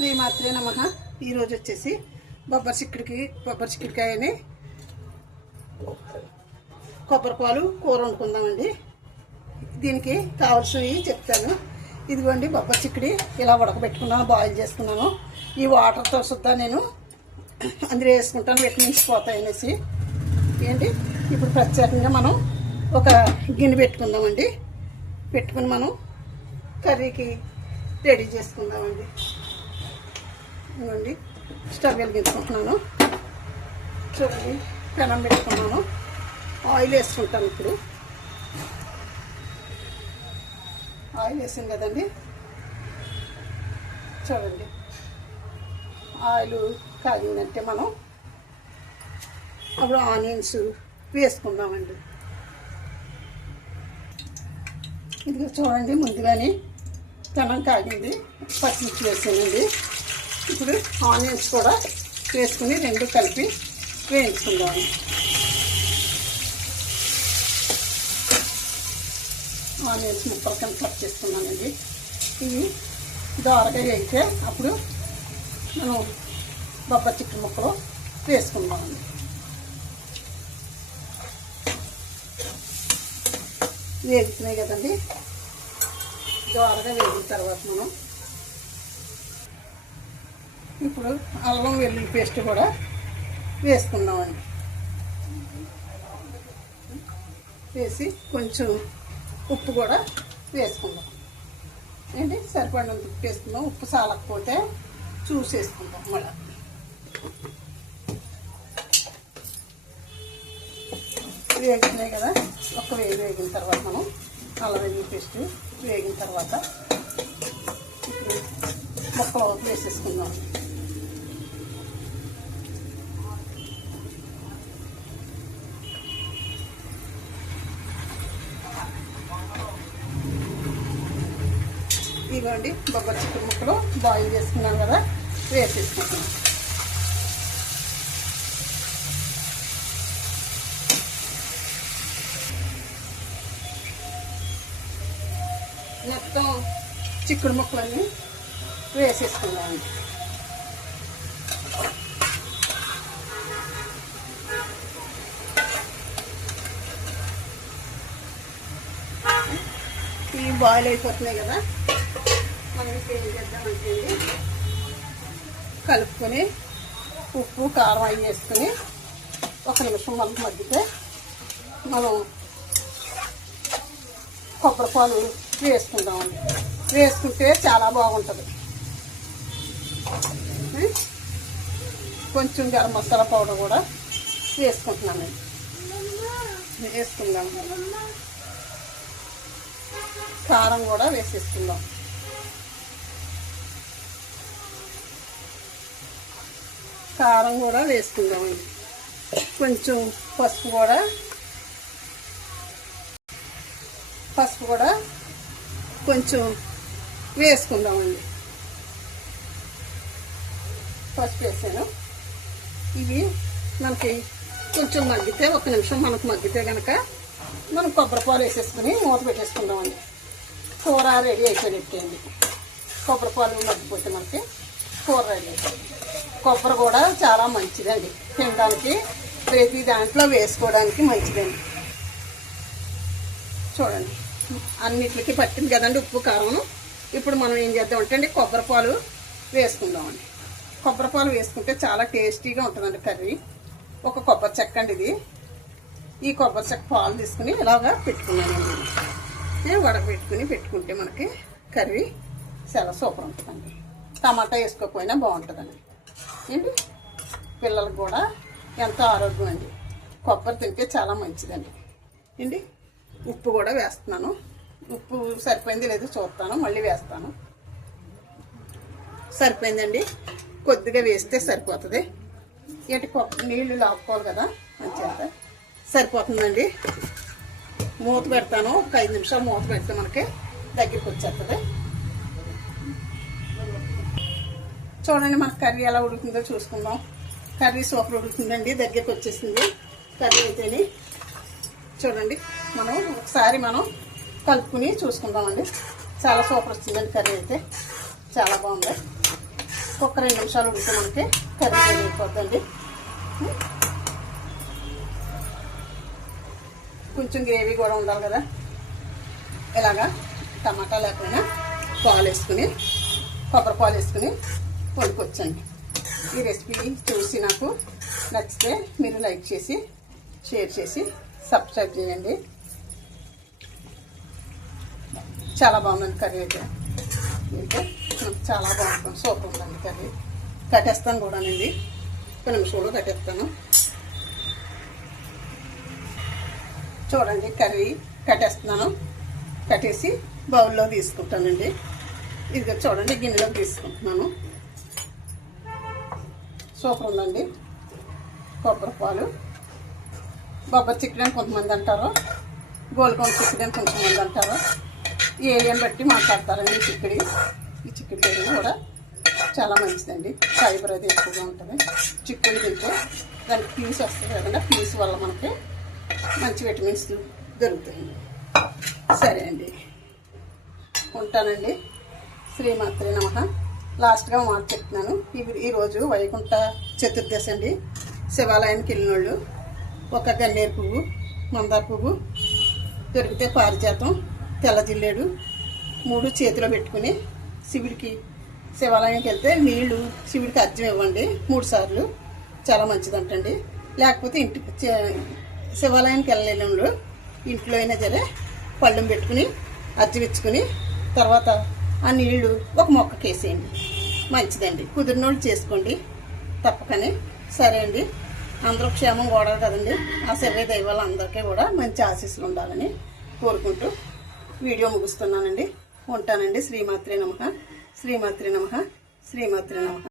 శ్రీమాత్రే నమ. ఈరోజు వచ్చేసి బొబ్బరి చిక్కుడికి బొబ్బరి చిక్కుడికాయని కొబ్బరి పాలు కూర వండుకుందామండి. దీనికి కావాల్సినవి చెప్తాను. ఇదిగోండి బొబ్బరి చిక్కుడి ఇలా ఉడకబెట్టుకున్నాను బాయిల్ చేసుకున్నాను. ఈ వాటర్తో సుద్దా నేను అందులో వేసుకుంటాను విటమిన్స్ పోతాయనేసి ఏంటి? ఇప్పుడు ప్రత్యేకంగా మనం ఒక గిన్నె పెట్టుకుందామండి. పెట్టుకుని మనం కర్రీకి రెడీ చేసుకుందామండి. ఇవ్వండి స్టవ్ వెలిగించుకుంటున్నాను. చూడండి పెనం పెట్టుకున్నాను. ఆయిల్ వేసుకుంటాను ఇప్పుడు. ఆయిల్ వేసాం కదండి. చూడండి. ఆయిల్ కాగిందంటే మనం అప్పుడు ఆనియన్స్ వేసుకుందామండి. ఇది చూడండి ముందుగానే పెనం కాగింది. పచ్చిమిర్చి వేసానండి. ఇప్పుడు ఆనియన్స్ కూడా వేసుకుని రెండు కలిపి వేయించుకుందాము ఆనియన్స్ ముక్కలు కింద కట్ చేసుకున్నానండి. ఇవి దోరగా వేయితే అప్పుడు మనం బొబ్బరి చిక్కుడు ముక్కలు వేసుకుందామండి వేగుతున్నాయి కదండి. దోరగా వేగిన తర్వాత మనం ఇప్పుడు అల్లం వెల్లుల్లి పేస్ట్ కూడా వేసుకుందామండి. వేసి కొంచెం ఉప్పు కూడా వేసుకుందాం. ఏంటి? సరిపడినంత ఉప్పు వేసుకుందాం. ఉప్పు సాలకపోతే చూసేసుకుందాం మళ్ళీ. కదా? ఒక వేగి వేగిన తర్వాత మనం అల్లం వెల్లుల్లి పేస్ట్ వేగిన తర్వాత ఇప్పుడు ముక్కలు వేసేసుకుందాం. ఇదిగోండి బొబ్బరి చికెన్ ముక్కలు బాయిల్ చేసుకున్నాం కదా వేసేసుకుంటాం మొత్తం చిక్కుడు ముక్కలన్నీ వేసేసుకున్నామండి ఈ బాయిల్ అయిపోతున్నాయి కదా మనం ఇప్పుడు ఏం చేద్దామంటే కలుపుకొని ఉప్పు కారం అవి వేసుకొని ఒక నిమిషం మనకు మగ్గితే మనం కొబ్బరి పాలు వేసుకుందామండి వేసుకుంటే చాలా బాగుంటుంది. కొంచెం గరం మసాలా పౌడర్ కూడా వేసుకుంటున్నానండి వేసుకుందాం కారం కూడా వేసేసుకుందాం. కారం కూడా వేసుకుందామండి. కొంచెం పసుపు కూడా. పసుపు కూడా కొంచెం వేసుకుందామండి. పసుపు వేసాను. ఇవి మనకి కొంచెం మగ్గితే ఒక నిమిషం మనకు మగ్గితే కనుక మనం కొబ్బరిపాలు వేసేసుకుని మూత పెట్టేసుకుందామండి. కూర రెడీ అయిపోయినట్టేయండి కొబ్బరిపాలు మగ్గిపోతే మనకి కూర రెడీ అయిపోయింది. కొబ్బరి కూడా చాలా మంచిదండి. తినడానికి ప్రతి దాంట్లో వేసుకోవడానికి మంచిదండి. చూడండి. అన్నిటికి పట్టింది కదండి ఉప్పు కారం. ఇప్పుడు మనం ఏం చేద్దామంటే అండి కొబ్బరి పాలు వేసుకుందామండి. కొబ్బరి పాలు వేసుకుంటే చాలా టేస్టీగా ఉంటుందండి కర్రీ. ఒక కొబ్బరి చెక్క అండి ఇది. ఈ కొబ్బరి చెక్క పాలు తీసుకుని ఇలాగా పెట్టుకున్నానండి. నేను వడకబెట్టుకుని పెట్టుకుంటే మనకి కర్రీ చాలా సూపర్ ఉంటుందండి. టమాటా వేసుకోకపోయినా బాగుంటుందండి. ఏంటి పిల్లలకు కూడా ఎంతో ఆరోగ్యం అండి. కొబ్బరి తింటే చాలా మంచిదండి. ఏంటి ఉప్పు కూడా వేస్తున్నాను. ఉప్పు సరిపోయింది లేదో చూస్తాను మళ్ళీ వేస్తాను. సరిపోయిందండి. కొద్దిగా వేస్తే సరిపోతుంది. ఏంటి కొబ్బరి నీళ్ళు లాక్కోవాలి కదా మంచిగా సరిపోతుందండి. మూత పెడతాను. ఒక ఐదు నిమిషాలు మూత పెడితే మనకి దగ్గరికి వచ్చేస్తుంది. చూడండి మన కర్రీ ఎలా ఉడుకుతుందో చూసుకుందాం. కర్రీ సూపర్ ఉడుకుతుందండి దగ్గరికి వచ్చేసింది. కర్రీ అయితేని. చూడండి మనం ఒకసారి మనం కలుపుకుని చూసుకుందామండి. చాలా సూపర్ వస్తుందండి కర్రీ అయితే. చాలా బాగుంది. ఒక రెండు నిమిషాలు ఉడితే మనకి కర్రీ అయిపోద్దండి. కొంచెం గ్రేవీ కూడా ఉండాలి కదా. ఇలాగా టమాటా లేకపోయినా పాలు వేసుకుని కొబ్బరి పాలు వేసుకుని వండుకొచ్చండి ఈ రెసిపీ చూసి నాకు నచ్చితే మీరు లైక్ చేసి షేర్ చేసి సబ్స్క్రైబ్ చేయండి. చాలా బాగుందండి కర్రీ అయితే. అయితే చాలా బాగుంటుంది. సూపర్ ఉందండి కర్రీ. కట్టేస్తాను కూడానండి. ఒక నిమిషంలో కట్టేస్తాను. చూడండి కర్రీ కట్టేస్తున్నాను. కట్టేసి బౌల్లో తీసుకుంటానండి. ఇది చూడండి గిన్నెలోకి తీసుకుంటున్నాను. సూపర్ ఉందండి. కొబ్బరి పాలు. బొబ్బరి చికెన్ అని కొంతమంది అంటారు. గోల్కొండ చికెన్ అని కొంతమంది అంటారు. ఈ ఏరియాని బట్టి మాట్లాడతారండి ఈ చిక్కడి. ఈ చిక్కడి పేరు కూడా చాలా మంచిదండి. ఫైబర్ అది ఎక్కువగా ఉంటుంది. చిక్కుడు తింటే దానికి పీస్ వస్తుంది కదండి. పీస్ వల్ల మనకి మంచి విటమిన్స్ దొరుకుతాయండి సరే అండి. ఉంటానండి. శ్రీమాత్రి నమః. లాస్ట్గా మాట చెప్తున్నాను. ఇవి ఈరోజు వైకుంఠ చతుర్దశి అండి. శివాలయానికి వెళ్ళినోళ్ళు ఒక గన్నేరు పువ్వు మందార పువ్వు దొరికితే పారిజాతం తెల్ల జిల్లేడు మూడు చేతిలో పెట్టుకుని శివుడికి శివాలయానికి వెళ్తే నీళ్ళు శివుడికి అర్జం ఇవ్వండి మూడు సార్లు చాలా మంచిదంటండి. లేకపోతే ఇంటికి చే- శివాలయానికి వెళ్ళలేని ఇంట్లో అయినా సరే పళ్ళం పెట్టుకుని అర్జం ఇచ్చుకుని తర్వాత ఆ నీళ్ళు ఒక మొక్కకేసేయండి. మంచిదండి. కుదిరినోళ్ళు చేసుకోండి. తప్పకని. సరే అండి. అందరూ క్షేమం కూడా కదండి. ఆ శరీర దైవాలు అందరికీ కూడా మంచి ఆశీస్సులు ఉండాలని కోరుకుంటూ వీడియో ముగిస్తున్నానండి. ఉంటానండి. శ్రీమాత్రి నమ. శ్రీమాత్రి నమ. శ్రీమాత్రి నమ.